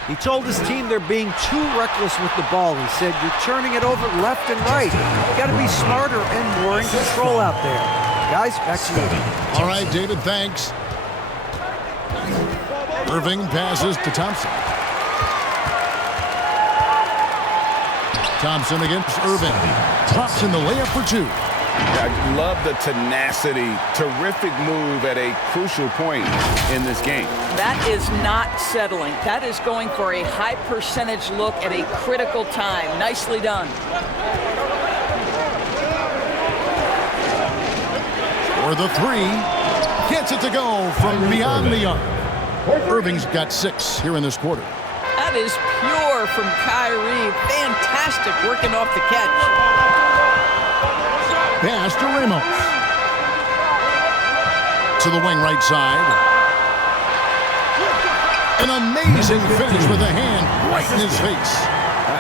He told his team they're being too reckless with the ball. He said, you're churning it over left and right. You got to be smarter and more in control out there. Guys, back to you. All right, David, thanks. Irving passes to Thompson. Thompson against Irving. Drops in the layup for 2. I love the tenacity. Terrific move at a crucial point in this game. That is not settling. That is going for a high percentage look at a critical time. Nicely done. For the 3. Gets it to go from beyond the arc. Irving's got 6 here in this quarter. That is pure from Kyrie. Fantastic working off the catch. Pass to Ramos. To the wing right side. An amazing finish with a hand right in his face.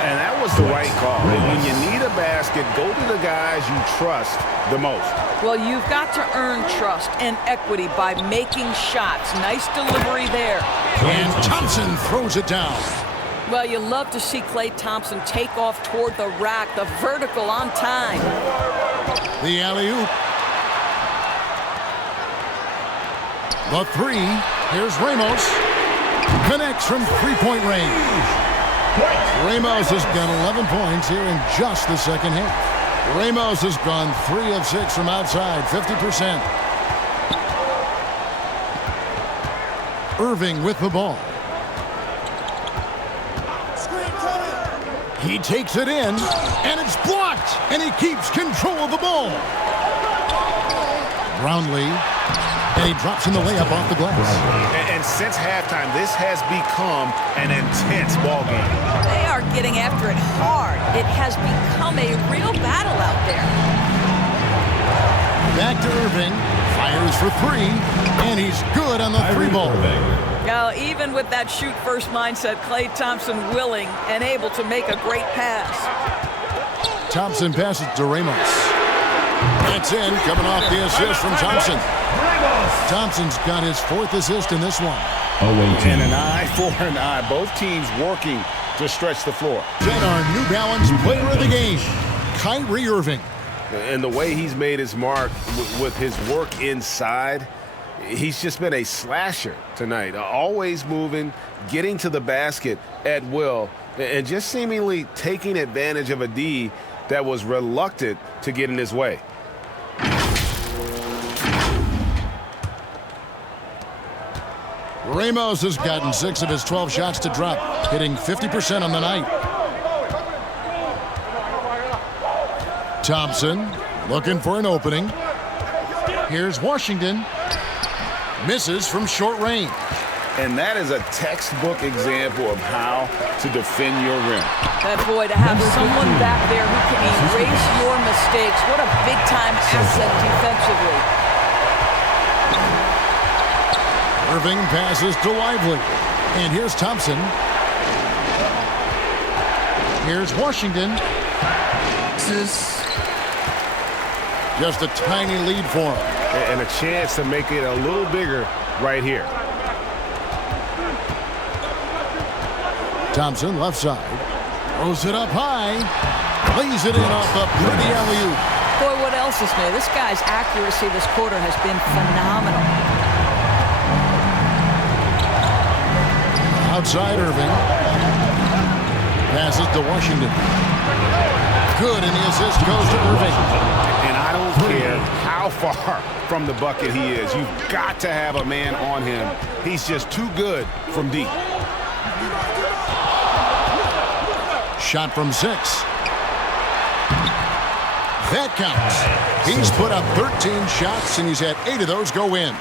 And that was the right call. When you need a basket, go to the guys you trust the most. Well, you've got to earn trust and equity by making shots. Nice delivery there. And Thompson throws it down. Well, you love to see Klay Thompson take off toward the rack, the vertical on time. The alley-oop. The 3. Here's Ramos. Connects from 3-point range. Ramos has got 11 points here in just the second half. Ramos has gone 3 of 6 from outside, 50%. Irving with the ball. He takes it in, and it's blocked, and he keeps control of the ball. Brownlee, and he drops in the layup off the glass. And since halftime, this has become an intense ball game. They are getting after it hard. It has become a real battle out there. Back to Irving, fires for 3, and he's good on the 3-ball. Now, even with that shoot-first mindset, Klay Thompson willing and able to make a great pass. Thompson passes to Ramos. That's in, coming off the assist from Thompson. Thompson's got his 4th assist in this one. And an eye for an eye. Both teams working to stretch the floor. Then our New Balance player of the game, Kyrie Irving. And the way he's made his mark with his work inside, he's just been a slasher tonight. Always moving, getting to the basket at will, and just seemingly taking advantage of a D that was reluctant to get in his way. Ramos has gotten 6 of his 12 shots to drop, hitting 50% on the night. Thompson looking for an opening. Here's Washington. Misses from short range. And that is a textbook example of how to defend your rim. That boy, to have someone back there who can erase your mistakes. What a big-time asset defensively. Irving passes to Lively. And here's Thompson. Here's Washington. Just a tiny lead for him. And a chance to make it a little bigger right here. Thompson, left side. Throws it up high. Lays it in off the pretty alley-oop. Boy, what else is new? This guy's accuracy this quarter has been phenomenal. Outside Irving. Passes to Washington. Good, and the assist goes to Irving. And I don't care how far from the bucket he is. You've got to have a man on him. He's just too good from deep. Shot from 6. That counts. He's put up 13 shots, and he's had 8 of those go in.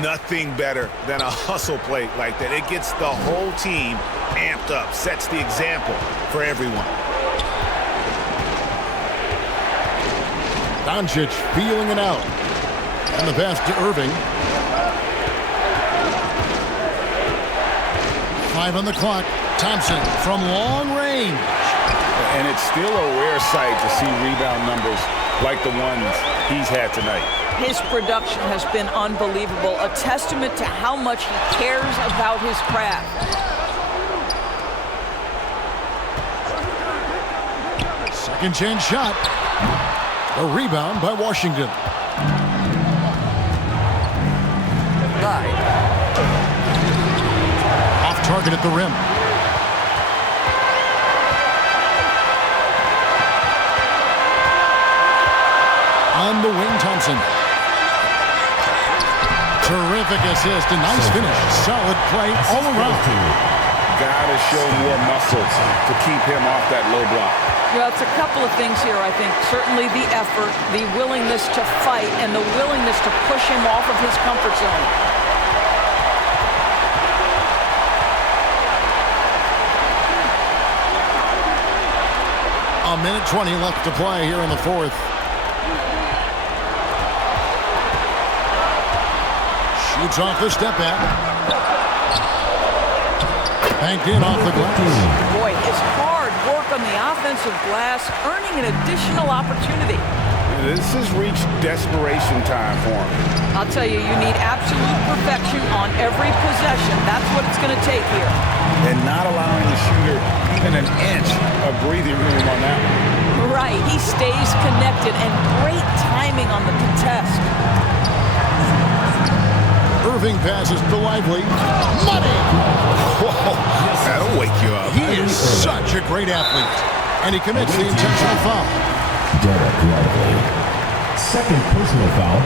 Nothing better than a hustle play like that. It gets the whole team amped up, sets the example for everyone. Doncic feeling it out. And the pass to Irving. 5 on the clock. Thompson from long range. And it's still a rare sight to see rebound numbers like the ones he's had tonight. His production has been unbelievable, a testament to how much he cares about his craft. Second chance shot. A rebound by Washington. Off target at the rim. On the wing, Thompson. Terrific assist, a nice finish. Solid play all around. Gotta show more muscles to keep him off that low block. Well, it's a couple of things here, I think. Certainly the effort, the willingness to fight, and the willingness to push him off of his comfort zone. A minute 20 left to play here in the fourth. Shoots off the step back. Banked in off the glass. Boy, his hard work on the offensive glass, earning an additional opportunity. This has reached desperation time for him. I'll tell you, you need absolute perfection on every possession. That's what it's going to take here. And not allowing the shooter even an inch of breathing room on that one. Right, he stays connected, and great timing on the contest. Irving passes to Lively. Money! Whoa, that'll wake you up. He is such a great athlete. And he commits the intentional foul. Derek Lively. Second personal foul.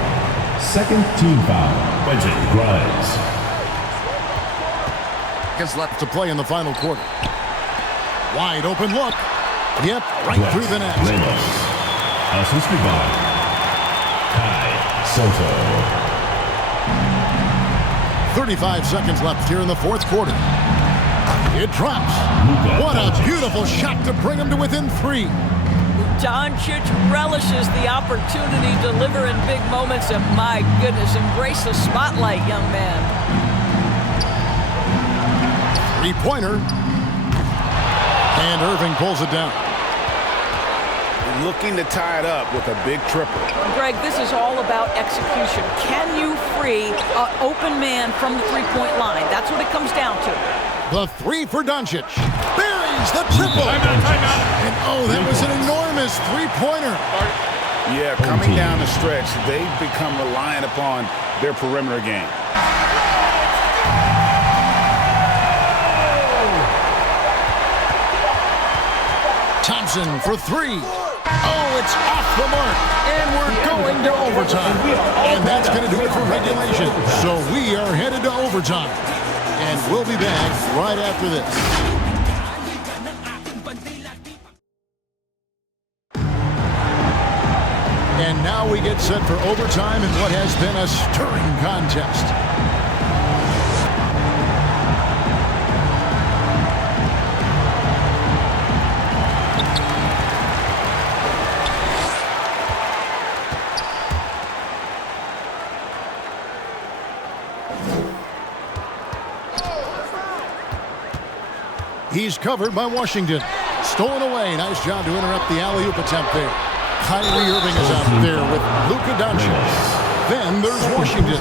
Second team foul. Quentin Grimes. Gets left to play in the final quarter. Wide open look. Yep, right through the net. Ramos. Assisted by Sotto. 35 seconds left here in the fourth quarter. It drops. What a beautiful shot to bring him to within 3. Doncic relishes the opportunity to deliver in big moments, and my goodness, embrace the spotlight, young man. 3-pointer. And Irving pulls it down. Looking to tie it up with a big triple. Greg, this is all about execution. Can you free an open man from the three-point line? That's what it comes down to. The 3 for Doncic. Buries the triple. And oh, that was an enormous 3-pointer. Yeah, coming down the stretch, they've become reliant upon their perimeter game. Thompson for 3. Oh, it's off the mark. And we're going to overtime. And that's going to do it for regulation. So we are headed to overtime. And we'll be back right after this. And now we get set for overtime in what has been a stirring contest. He's covered by Washington. Stolen away. Nice job to interrupt the alley-oop attempt there. Kyrie Irving is out there with Luka Doncic. Then there's Washington.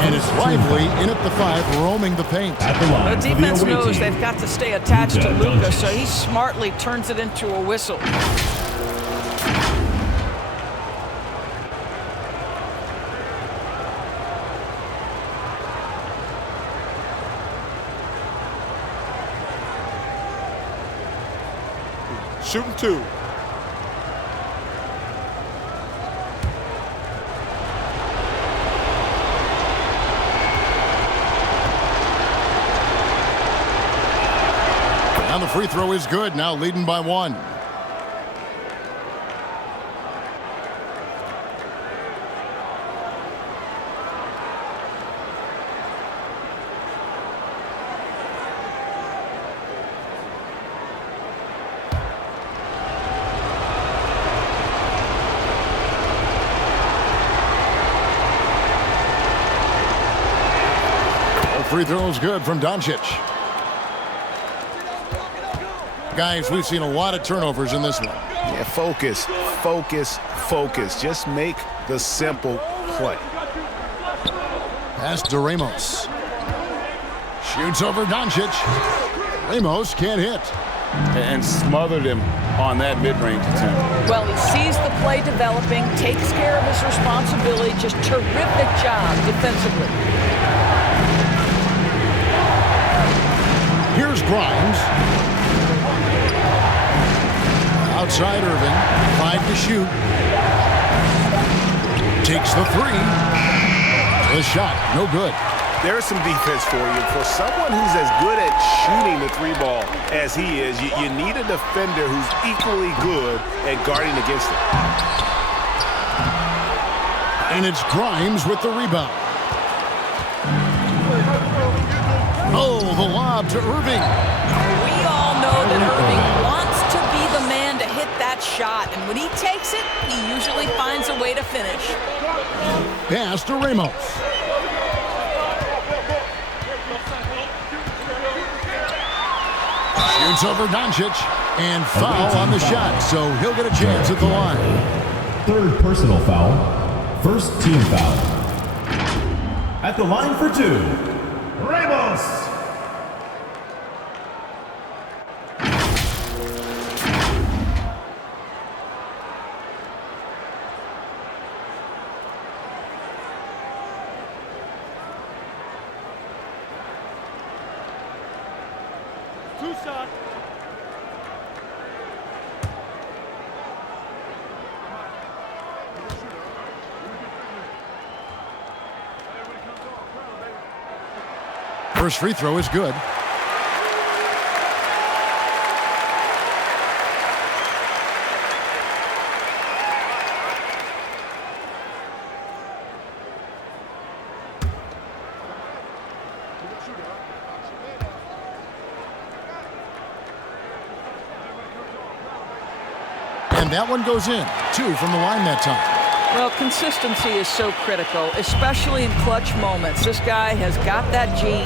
And it's Lively in at the 5, roaming the paint. The defense knows they've got to stay attached to Luka, so he smartly turns it into a whistle. happy. Shooting 2. And the free throw is good. Now leading by 1. Free throw is good from Doncic. Guys, we've seen a lot of turnovers in this one. Yeah, focus, focus, focus. Just make the simple play. Pass to Ramos. Shoots over Doncic. Ramos can't hit. And smothered him on that mid-range attempt. Well, he sees the play developing, takes care of his responsibility. Just terrific job defensively. Here's Grimes. Outside Irving. 5 to shoot. Takes the 3. The shot, no good. There's some defense for you. For someone who's as good at shooting the 3 ball as he is, you need a defender who's equally good at guarding against it. And it's Grimes with the rebound. Oh, the lob to Irving. We all know that Irving wants to be the man to hit that shot, and when he takes it, he usually finds a way to finish. Pass to Ramos. Shoots over Doncic, and foul on the shot, so he'll get a chance at the line. 3rd personal foul. 1st team foul. At the line for 2, Ramos. First free throw is good. And that one goes in. 2 from the line that time. Well, consistency is so critical, especially in clutch moments. This guy has got that gene.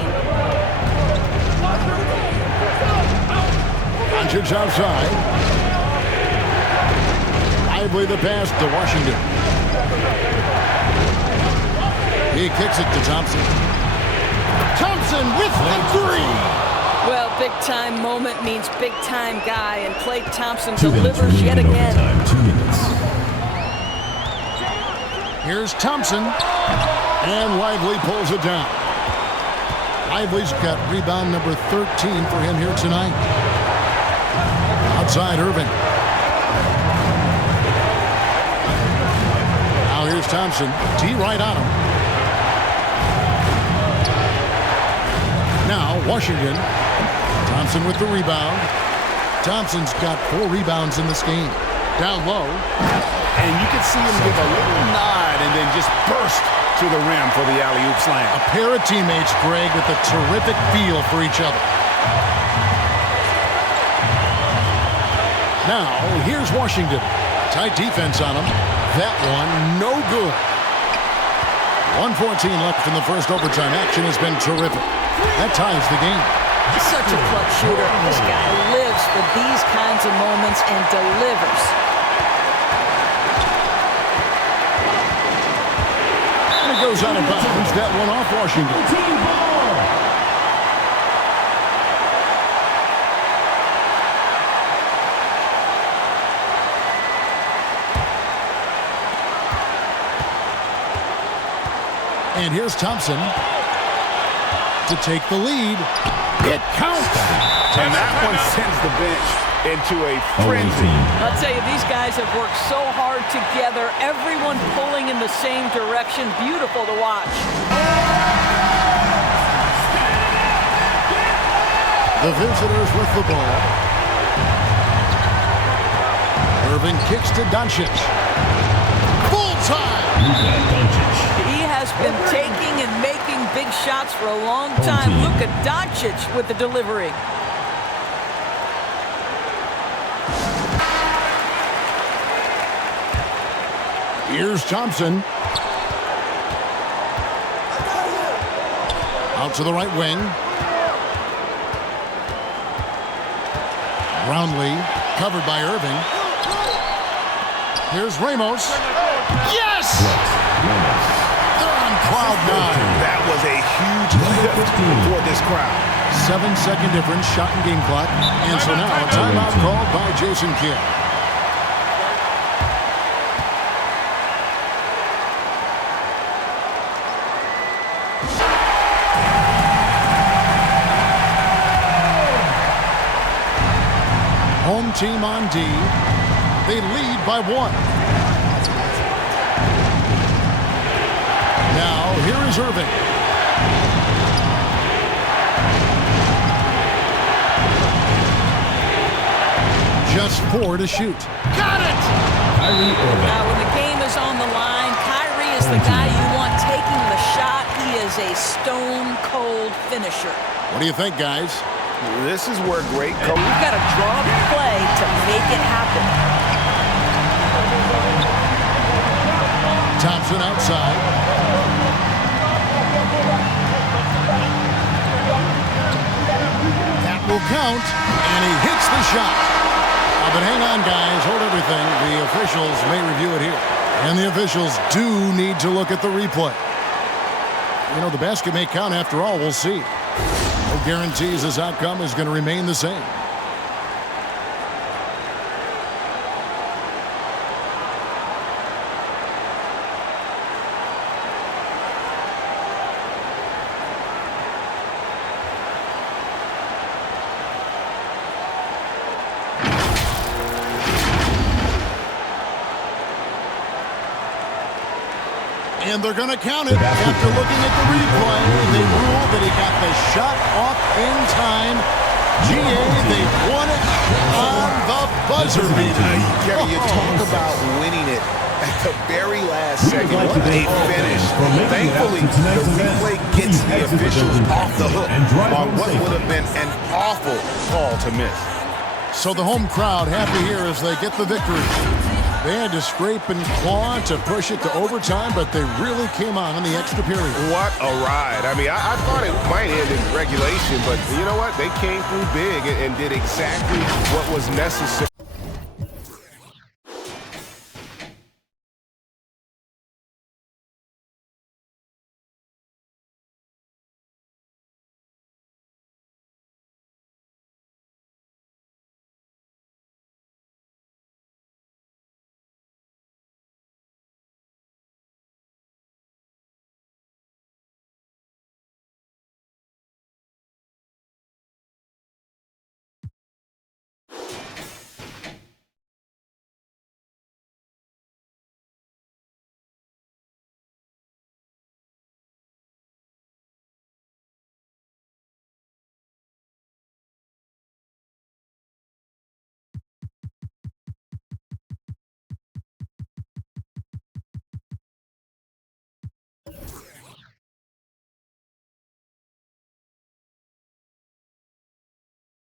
Doncic outside. Lively the pass to Washington. He kicks it to Thompson. Thompson with the 3. Well, big-time moment means big-time guy, and Klay Thompson delivers yet again. Overtime, 2 minutes. Here's Thompson, and Lively pulls it down. Lively's got rebound number 13 for him here tonight. Outside Irving. Now here's Thompson. D right on him. Now Washington. Thompson with the rebound. Thompson's got 4 rebounds in this game. Down low. And you can see him give a little nod and then just burst to the rim for the alley-oop slam. A pair of teammates, Greg, with a terrific feel for each other. Now, here's Washington. Tight defense on him. That one, no good. 1:14 left in the first overtime. Action has been terrific. That ties the game. He's such a clutch shooter. This guy lives for these kinds of moments and delivers. And it goes out of bounds. That one off Washington. And here's Thompson to take the lead. It counts. And that one sends the bench into a frenzy. I'll tell you, these guys have worked so hard together. Everyone pulling in the same direction. Beautiful to watch. The visitors with the ball. Irving kicks to Doncic. Full time. He has been taking and making big shots for a long time. Luka Doncic with the delivery. Here's Thompson. Out to the right wing. Brownlee covered by Irving. Here's Ramos. Yes! They're on cloud nine. That was a huge lift for this crowd. 7-second difference, shot and game clock. And so now a timeout called by Jason Kidd. Home team on D. They lead by 1. Now, here is Irving. Just 4 to shoot. Got it! Now, when the game is on the line, Kyrie is the guy you want taking the shot. He is a stone-cold finisher. What do you think, guys? This is where great coach. We've got to draw the play to make it happen. Thompson outside. That will count, and he hits the shot. But hang on, guys. Hold everything. The officials may review it here. And the officials do need to look at the replay. You know, the basket may count after all. We'll see. No guarantees this outcome is going to remain the same. And they're going to count it. After looking at the replay, they ruled that he got the shot off in time. GA, they won it on the buzzer beater. Gary, you talk about winning it at the very last second. What a finish. Thankfully, the replay gets the officials off the hook on what would have been an awful call to miss. So the home crowd happy here as they get the victory. They had to scrape and claw to push it to overtime, but they really came on in the extra period. What a ride. I mean, I thought it might end in regulation, but you know what? They came through big and did exactly what was necessary.